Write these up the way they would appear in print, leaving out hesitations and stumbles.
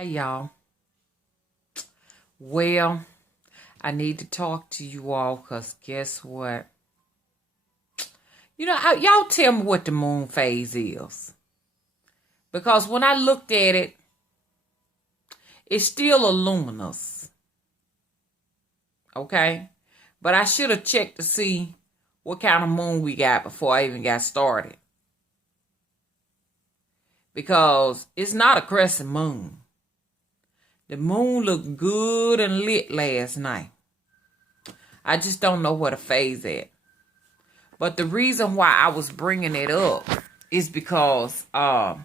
Hey y'all. Well, I need to talk to you all because guess what? Y'all tell me what the moon phase is. Because when I looked at it, it's still a luminous. Okay? But I should have checked to see what kind of moon we got before I even got started. Because it's not a crescent moon. The moon looked good and lit last night. I just don't know what a phase at. But the reason why I was bringing it up is because I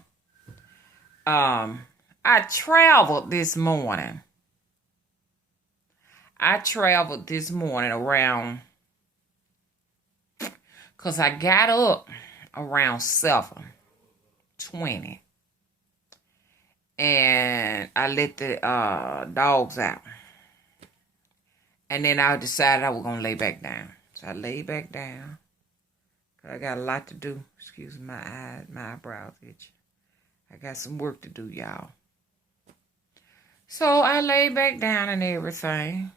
traveled this morning. Around, because I got up around 7:20. And I let the dogs out. And then I decided I was going to lay back down. So I lay back down. I got a lot to do. Excuse my eyes, my eyebrows itch. I got some work to do, y'all. So I lay back down and everything.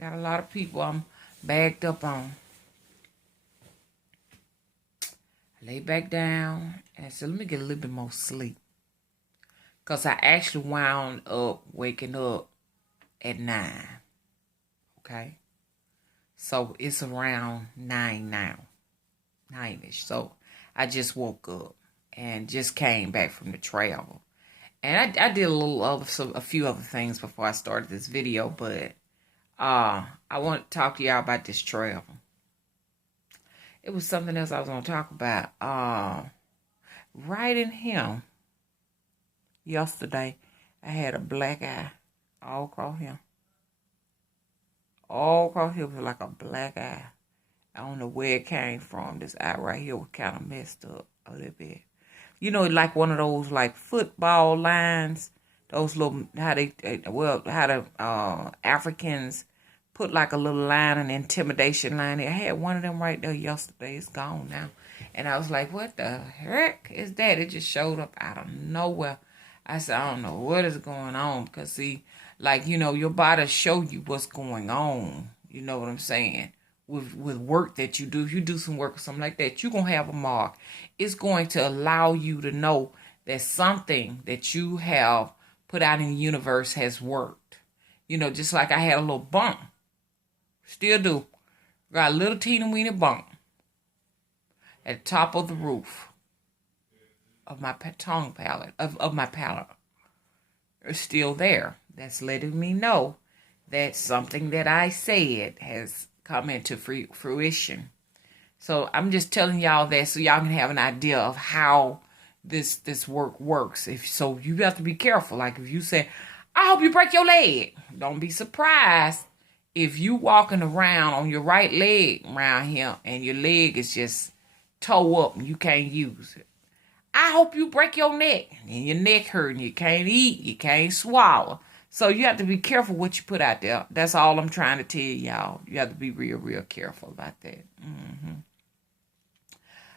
Got a lot of people I'm bagged up on. I lay back down and said, let me get a little bit more sleep. Because I actually wound up waking up at 9. Okay? So it's around 9 now. 9-ish. So I just woke up and just came back from the travel. And I did a few other things before I started this video, but I want to talk to y'all about this travel. It was something else I was going to talk about. Right in here, yesterday, I had a black eye all across here. All across here was like a black eye. I don't know where it came from. This eye right here was kind of messed up a little bit. You know, like one of those like football lines. Those little, how the Africans put like a little line, an intimidation line. I had one of them right there yesterday. It's gone now. And I was like, what the heck is that? It just showed up out of nowhere. I said, I don't know what is going on. Because see, like, you know, your body show you what's going on. You know what I'm saying? With work that you do, if you do some work or something like that, you're going to have a mark. It's going to allow you to know that something that you have put out in the universe has worked. You know, just like I had a little bump. Still do. Got a little teeny weeny bump at the top of the roof of my tongue palate, of my palate. It's still there. That's letting me know that something that I said has come into fruition. So I'm just telling y'all that so y'all can have an idea of how this work works. So you have to be careful. Like if you say, I hope you break your leg. Don't be surprised if you walking around on your right leg around here and your leg is just toe up and you can't use it. I hope you break your neck and your neck hurting. You can't eat. You can't swallow. So you have to be careful what you put out there. That's all I'm trying to tell y'all. You have to be real, real careful about that.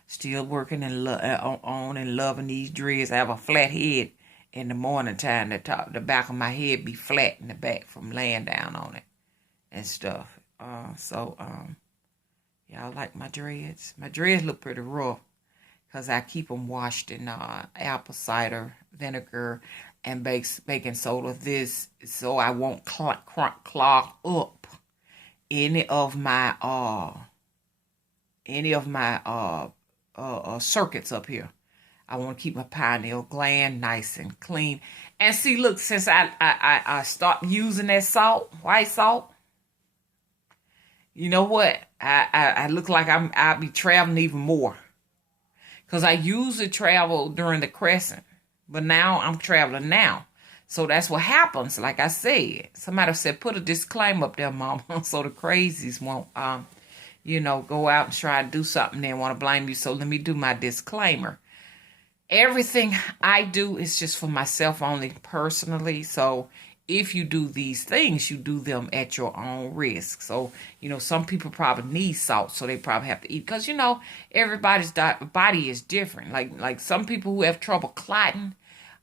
Still working and on and loving these dreads. I have a flat head in the morning time. The back of my head be flat in the back from laying down on it and stuff. Y'all like my dreads? My dreads look pretty rough because I keep them washed in apple cider vinegar and baking soda. This so I won't clog up any of my circuits up here. I want to keep my pineal gland nice and clean. And see, look, since I stopped using that salt, white salt, you know what? I look like I'll be traveling even more. Because I usually travel during the crescent. But now I'm traveling now. So that's what happens. Like I said, somebody said, put a disclaimer up there, Mama, so the crazies won't, go out and try to do something and want to blame you. So let me do my disclaimer. Everything I do is just for myself only personally. So if you do these things, you do them at your own risk. So, some people probably need salt, so they probably have to eat. Because, everybody's body is different. Like some people who have trouble clotting,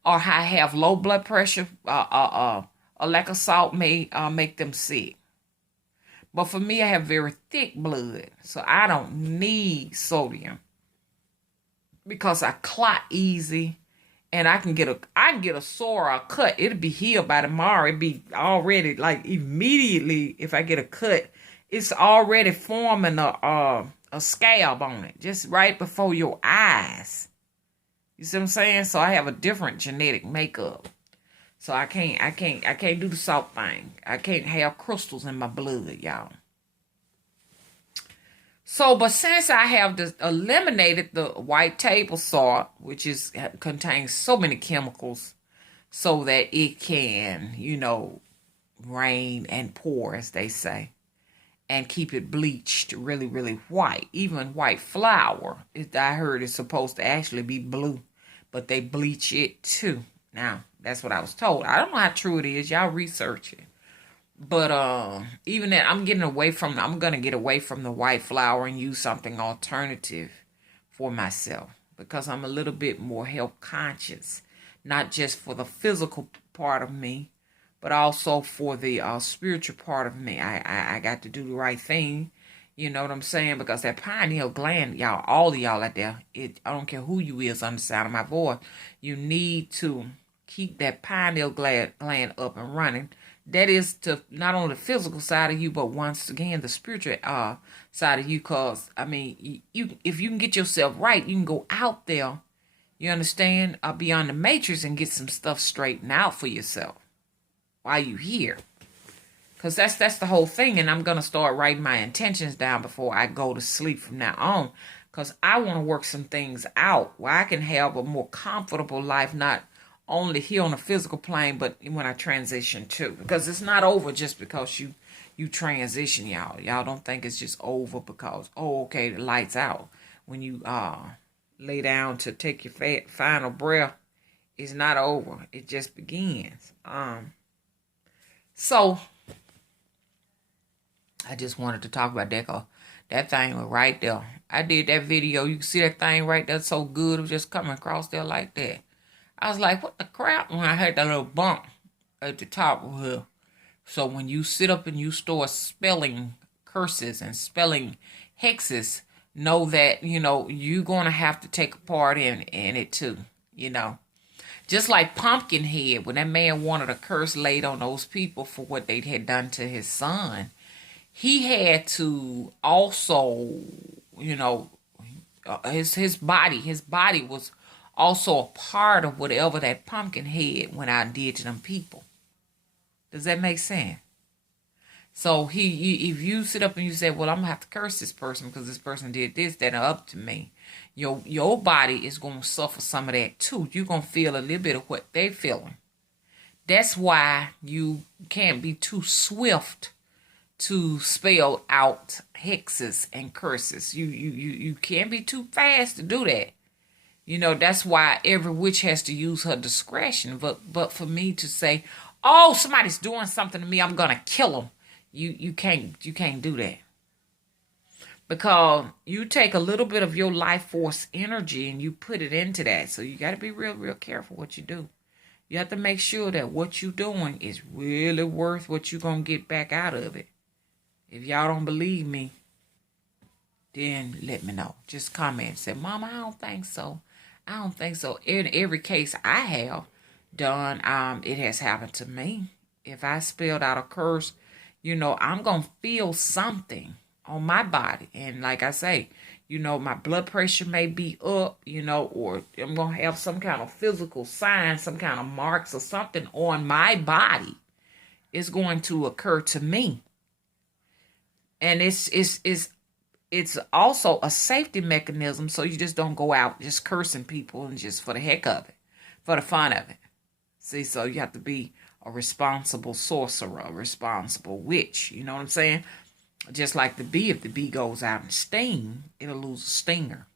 or have low blood pressure, a lack of salt may make them sick. But for me, I have very thick blood, so I don't need sodium because I clot easy, and I can get a sore or a cut. It'll be healed by tomorrow. It'll be already, like, immediately. If I get a cut, it's already forming a scab on it, just right before your eyes. You see what I'm saying? So I have a different genetic makeup. So I can't do the salt thing. I can't have crystals in my blood, y'all. So, but since I have eliminated the white table salt, which contains so many chemicals, so that it can, rain and pour, as they say, and keep it bleached really, really white. Even white flour, I heard, is supposed to actually be blue, but they bleach it too. Now, that's what I was told. I don't know how true it is. Y'all research it. But even that, I'm going to get away from the white flour and use something alternative for myself, because I'm a little bit more health conscious, not just for the physical part of me, but also for the spiritual part of me. I got to do the right thing. You know what I'm saying? Because that pineal gland, y'all, all of y'all out there, I don't care who you is on the sound of my voice, you need to keep that pineal gland up and running. That is to not only the physical side of you, but once again, the spiritual side of you. Because, I mean, if you can get yourself right, you can go out there, you understand, beyond the matrix and get some stuff straightened out for yourself while you here. Because that's the whole thing. And I'm going to start writing my intentions down before I go to sleep from now on. Because I want to work some things out where I can have a more comfortable life, not only here on the physical plane, but when I transition too. Because it's not over just because you transition, y'all. Y'all don't think it's just over because, okay, the light's out. When you lay down to take your final breath, it's not over. It just begins. So I just wanted to talk about that, because that thing was right there. I did that video. You can see that thing right there, so good. It was just coming across there like that. I was like, what the crap? When I had that little bump at the top of her. So when you sit up and you start spelling curses and spelling hexes, know that, you're going to have to take a part in it too, Just like Pumpkinhead, when that man wanted a curse laid on those people for what they had done to his son, he had to also, his body was also a part of whatever that Pumpkinhead went out and did to them people. Does that make sense? So if you sit up and you say, well, I'm going to have to curse this person because this person did this, that, up to me, your body is going to suffer some of that too. You're going to feel a little bit of what they're feeling. That's why you can't be too swift to spell out hexes and curses. You can't be too fast to do that. That's why every witch has to use her discretion. But for me to say, oh, somebody's doing something to me, I'm gonna kill them. You can't do that. Because you take a little bit of your life force energy and you put it into that. So you got to be real, real careful what you do. You have to make sure that what you're doing is really worth what you're gonna get back out of it. If y'all don't believe me, then let me know. Just comment and say, Mama, I don't think so. I don't think so. In every case I have done, it has happened to me. If I spelled out a curse, I'm going to feel something on my body. And like I say, my blood pressure may be up, or I'm going to have some kind of physical sign, some kind of marks or something on my body. It's going to occur to me. And it's also a safety mechanism, so you just don't go out just cursing people and just for the heck of it, for the fun of it. See, so you have to be a responsible sorcerer, a responsible witch. You know what I'm saying? Just like the bee, if the bee goes out and sting, it'll lose a stinger.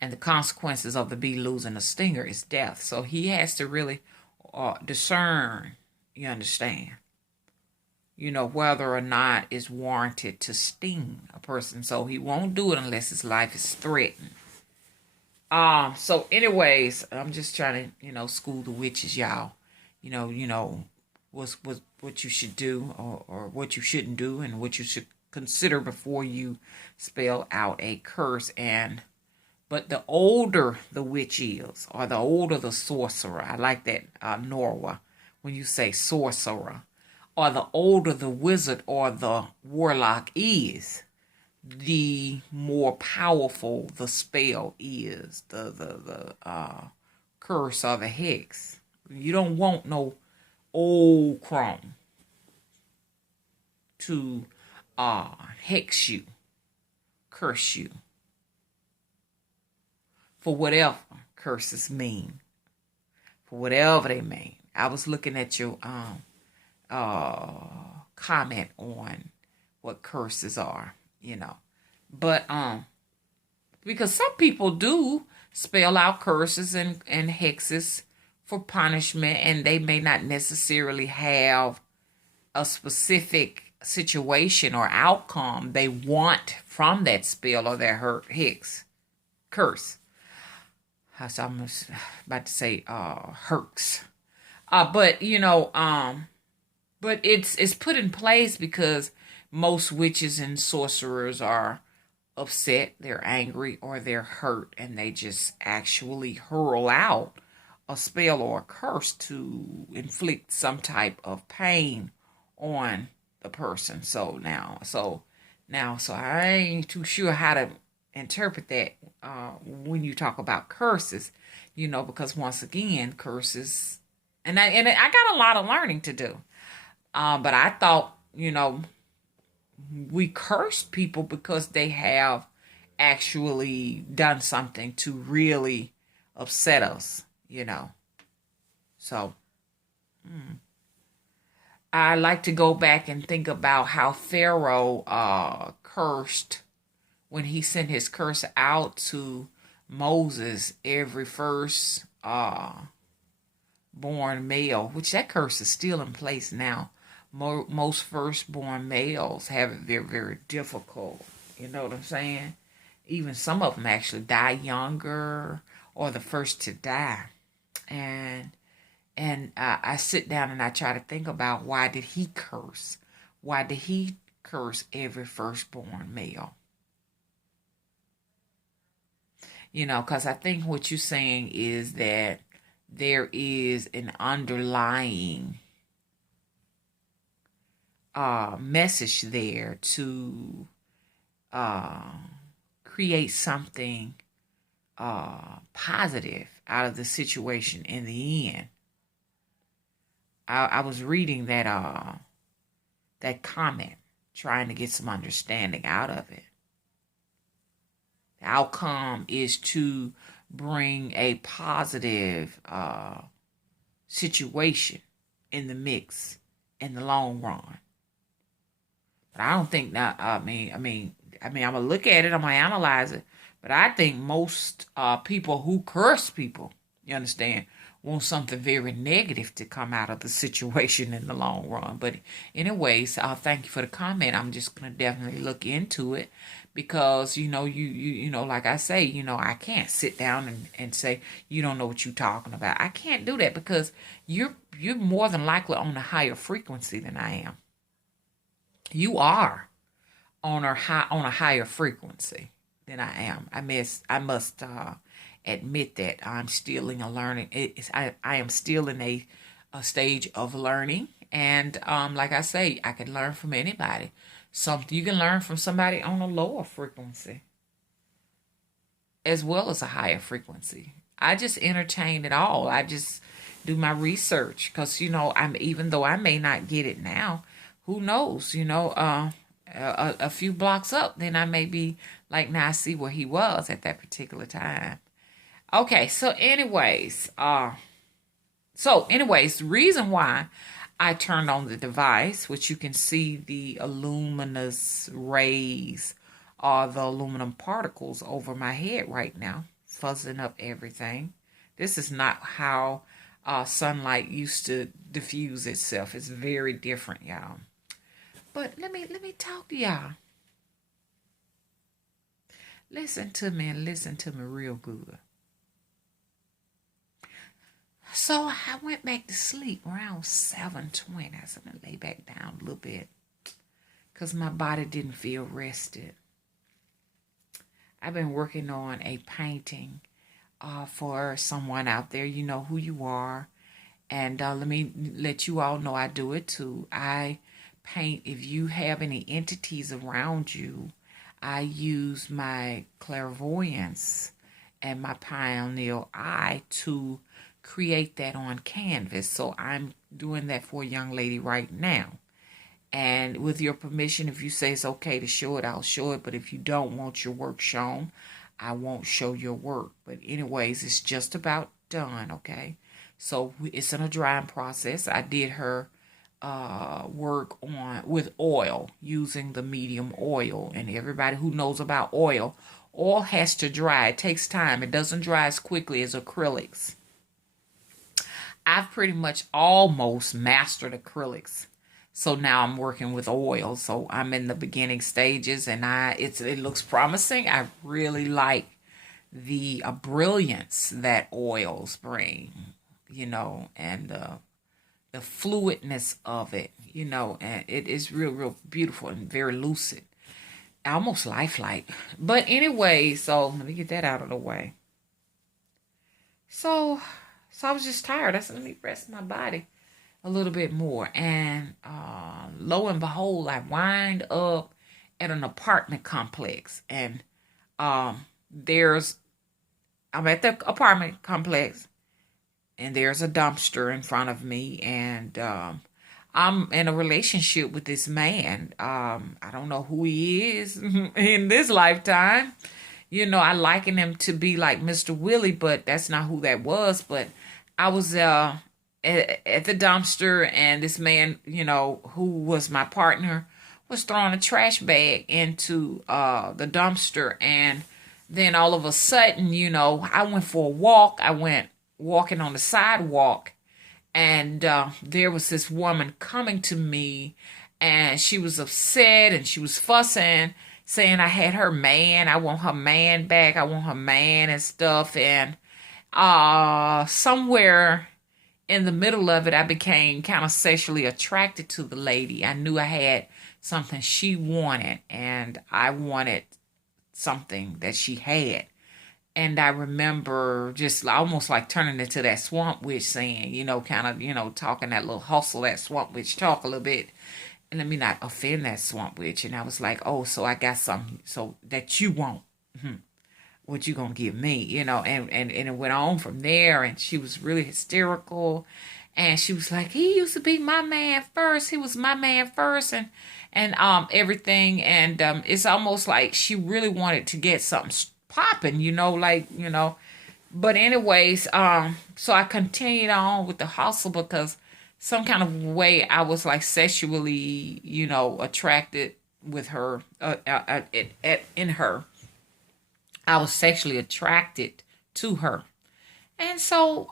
And the consequences of the bee losing a stinger is death. So he has to really discern, you understand, whether or not it's warranted to sting a person. So he won't do it unless his life is threatened. So anyways, I'm just trying to, school the witches, y'all. What you should do, or what you shouldn't do, and what you should consider before you spell out a curse. But the older the witch is, or the older the sorcerer, I like that, Norwa, when you say sorcerer, or the older the wizard or the warlock is, the more powerful the spell is, the curse or the hex. You don't want no old crone to hex you, curse you, for whatever curses mean, for whatever they mean. I was looking at your comment on what curses are, but because some people do spell out curses and hexes for punishment, and they may not necessarily have a specific situation or outcome they want from that spell or their curse. So I'm about to say herx. But but it's put in place because most witches and sorcerers are upset, they're angry, or they're hurt, and they just actually hurl out a spell or a curse to inflict some type of pain on the person. So I ain't too sure how to interpret that when you talk about curses, because once again, curses, and I got a lot of learning to do. But I thought, we curse people because they have actually done something to really upset us, So I like to go back and think about how Pharaoh cursed when he sent his curse out to Moses, every first born male, which that curse is still in place now. Most firstborn males have it very, very difficult. You know what I'm saying? Even some of them actually die younger, or the first to die. And I sit down and I try to think about, why did he curse? Why did he curse every firstborn male? Because I think what you're saying is that there is an underlying message there to create something positive out of the situation in the end. I was reading that comment, trying to get some understanding out of it. The outcome is to bring a positive situation in the mix in the long run. But I don't think that. I'm gonna look at it. I'm gonna analyze it. But I think most people who curse people, you understand, want something very negative to come out of the situation in the long run. But anyways, thank you for the comment. I'm just gonna definitely look into it, because you like I say, I can't sit down and say you don't know what you're talking about. I can't do that, because you're more than likely on a higher frequency than I am. You are on a higher frequency than I am. I must admit that I'm still in a learning. I am still in a stage of learning, and like I say, I can learn from anybody. You can learn from somebody on a lower frequency as well as a higher frequency. I just entertain it all. I just do my research, because even though I may not get it now, who knows? A few blocks up, then I may be like, now I see where he was at that particular time. Okay, so anyways, the reason why I turned on the device, which you can see the luminous rays or the aluminum particles over my head right now, fuzzing up everything. This is not how sunlight used to diffuse itself. It's very different, y'all. But let me talk to y'all. Listen to me, and listen to me real good. So I went back to sleep around 7:20. I said, I'm gonna lay back down a little bit because my body didn't feel rested. I've been working on a painting for someone out there. You know who you are. And let me let you all know I do it too. I paint, if you have any entities around you, I use my clairvoyance and my pineal eye to create that on canvas. So I'm doing that for a young lady right now. And with your permission, if you say it's okay to show it, I'll show it. But if you don't want your work shown, I won't show your work. But anyways, it's just about done, okay? So it's in a drying process. I did her work on with oil, using the medium oil. And everybody who knows about oil has to dry. It takes time. It doesn't dry as quickly as acrylics. I've pretty much almost mastered acrylics. So now I'm working with oil. So I'm in the beginning stages, and it looks promising. I really like the brilliance that oils bring, and the fluidness of it, and it is real, real beautiful and very lucid, almost lifelike. But anyway, so let me get that out of the way. So I was just tired. I said, let me rest my body a little bit more. And lo and behold, I wind up at an apartment complex. And I'm at the apartment complex, and there's a dumpster in front of me. And I'm in a relationship with this man. I don't know who he is in this lifetime. I liken him to be like Mr. Willie, but that's not who that was. But I was at the dumpster, and this man, who was my partner, was throwing a trash bag into the dumpster. And then all of a sudden, I went for a walk. I went walking on the sidewalk, and there was this woman coming to me, and she was upset, and she was fussing, saying I had her man. I want her man back. I want her man and stuff. And somewhere in the middle of it, I became kind of sexually attracted to the lady. I knew I had something she wanted, and I wanted something that she had. And I remember just almost like turning into that swamp witch, saying, talking that little hustle, that swamp witch talk a little bit. And let me not offend that swamp witch. And I was like, oh, so I got something so that you want. What you gonna give me, and it went on from there. And she was really hysterical, and she was like, he used to be my man first. He was my man first, and everything. And it's almost like she really wanted to get something popping, But anyways, so I continued on with the hustle because some kind of way I was like sexually, attracted with her, in her. I was sexually attracted to her. And so,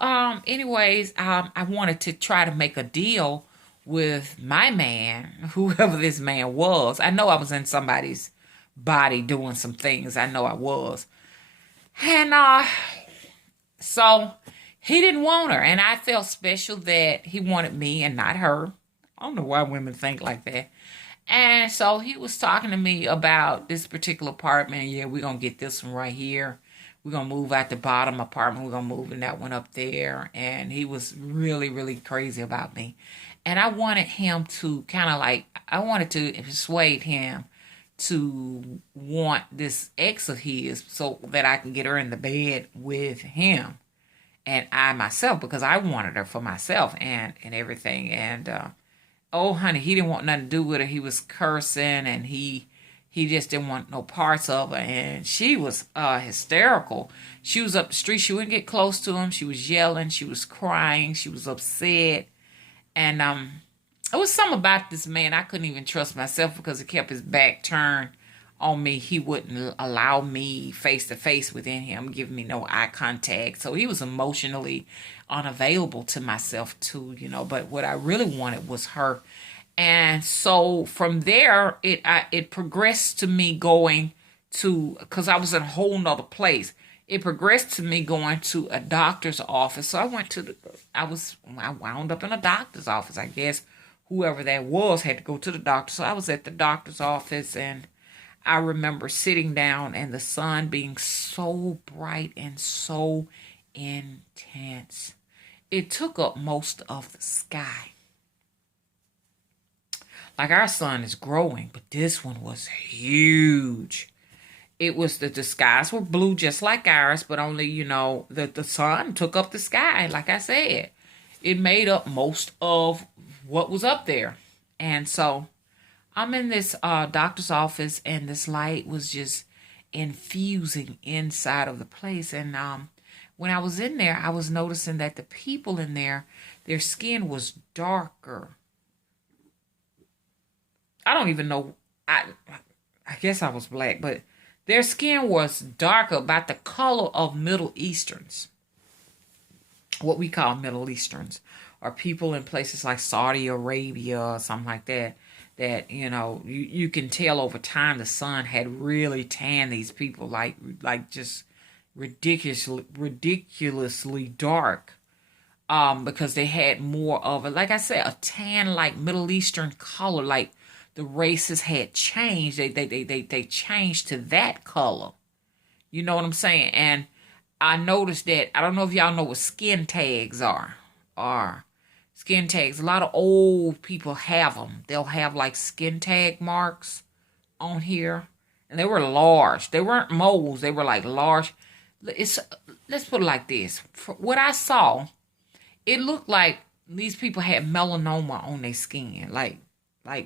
anyways, I wanted to try to make a deal with my man, whoever this man was. I know I was in somebody's body doing some things. I know I was. And so he didn't want her. And I felt special that he wanted me and not her. I don't know why women think like that. And so he was talking to me about this particular apartment. Yeah, we're going to get this one right here. We're going to move out the bottom apartment. We're going to move in that one up there. And he was really, really crazy about me. And I wanted him to I wanted to persuade him to want this ex of his so that I can get her in the bed with him and I myself, because I wanted her for myself and everything. And, oh, honey, he didn't want nothing to do with her. He was cursing, and he just didn't want no parts of her. And she was hysterical. She was up the street. She wouldn't get close to him. She was yelling. She was crying. She was upset. And it was something about this man. I couldn't even trust myself because he kept his back turned on me. He wouldn't allow me face to face with him, give me no eye contact. So he was emotionally unavailable to myself too, but what I really wanted was her. And so from there, it progressed to me going to, because I was in a whole nother place. it progressed to me going to a doctor's office. So I wound up in a doctor's office. I guess whoever that was had to go to the doctor. So I was at the doctor's office, and I remember sitting down and the sun being so bright and so intense. It took up most of the sky. Like, our sun is growing, but this one was huge. It was the skies were blue just like ours, but only, the sun took up the sky. Like I said, it made up most of what was up there. And so I'm in this doctor's office, and this light was just infusing inside of the place. And when I was in there, I was noticing that the people in there, their skin was darker. I don't even know. I guess I was black, but their skin was darker, about the color of Middle Easterns. What we call Middle Easterns, or people in places like Saudi Arabia or something like that. That, you can tell over time the sun had really tanned these people like just ridiculously dark. Because they had more of a, like I said, a tan, like Middle Eastern color, like the races had changed. They changed to that color. You know what I'm saying? And I noticed that, I don't know if y'all know what skin tags are. Skin tags. A lot of old people have them. They'll have like skin tag marks on here. And they were large. They weren't moles. They were like large. Let's put it like this. For what I saw, it looked like these people had melanoma on their skin. Like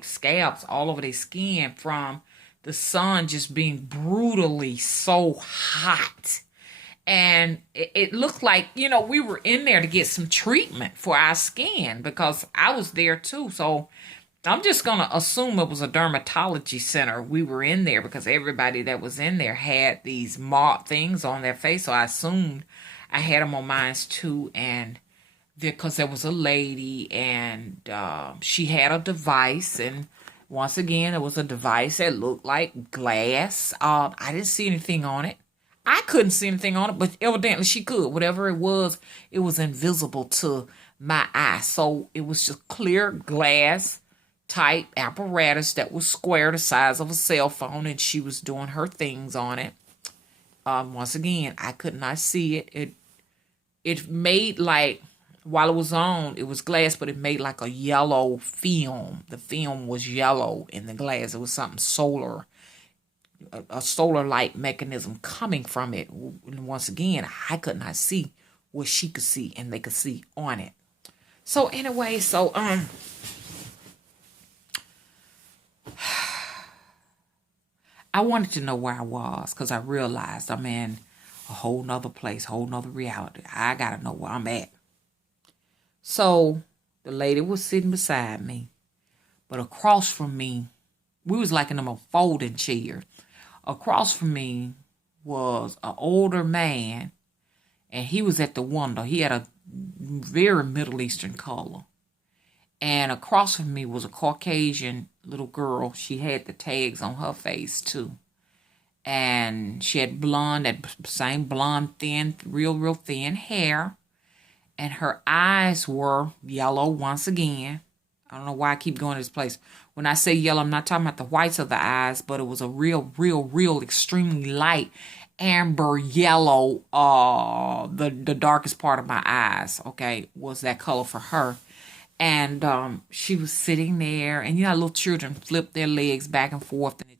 scabs all over their skin from the sun just being brutally so hot. And it looked like, we were in there to get some treatment for our skin, because I was there too. So I'm just going to assume it was a dermatology center. We were in there because everybody that was in there had these marked things on their face. So I assumed I had them on mine too. And because there was a lady, and she had a device, and once again, it was a device that looked like glass. I didn't see anything on it. I couldn't see anything on it, but evidently she could. Whatever it was invisible to my eye. So it was just clear glass type apparatus that was square, the size of a cell phone, and she was doing her things on it. Once again, I could not see it. It made like, while it was on, it was glass, but it made like a yellow film. The film was yellow in the glass. It was something solar, a solar light mechanism coming from it. And once again, I could not see what she could see and they could see on it. So anyway, I wanted to know where I was, because I realized I'm in a whole nother place, whole nother reality. I gotta know where I'm at. So the lady was sitting beside me, but across from me, we was like in a folding chair. Across from me was an older man, and he was at the window. He had a very Middle Eastern color. And across from me was a Caucasian little girl. She had the tags on her face too. And she had that same blonde, thin, real thin hair. And her eyes were yellow once again. I don't know why I keep going to this place. When I say yellow, I'm not talking about the whites of the eyes, but it was a real, extremely light amber yellow. The darkest part of my eyes, okay, was that color for her. And she was sitting there, and little children flip their legs back and forth, and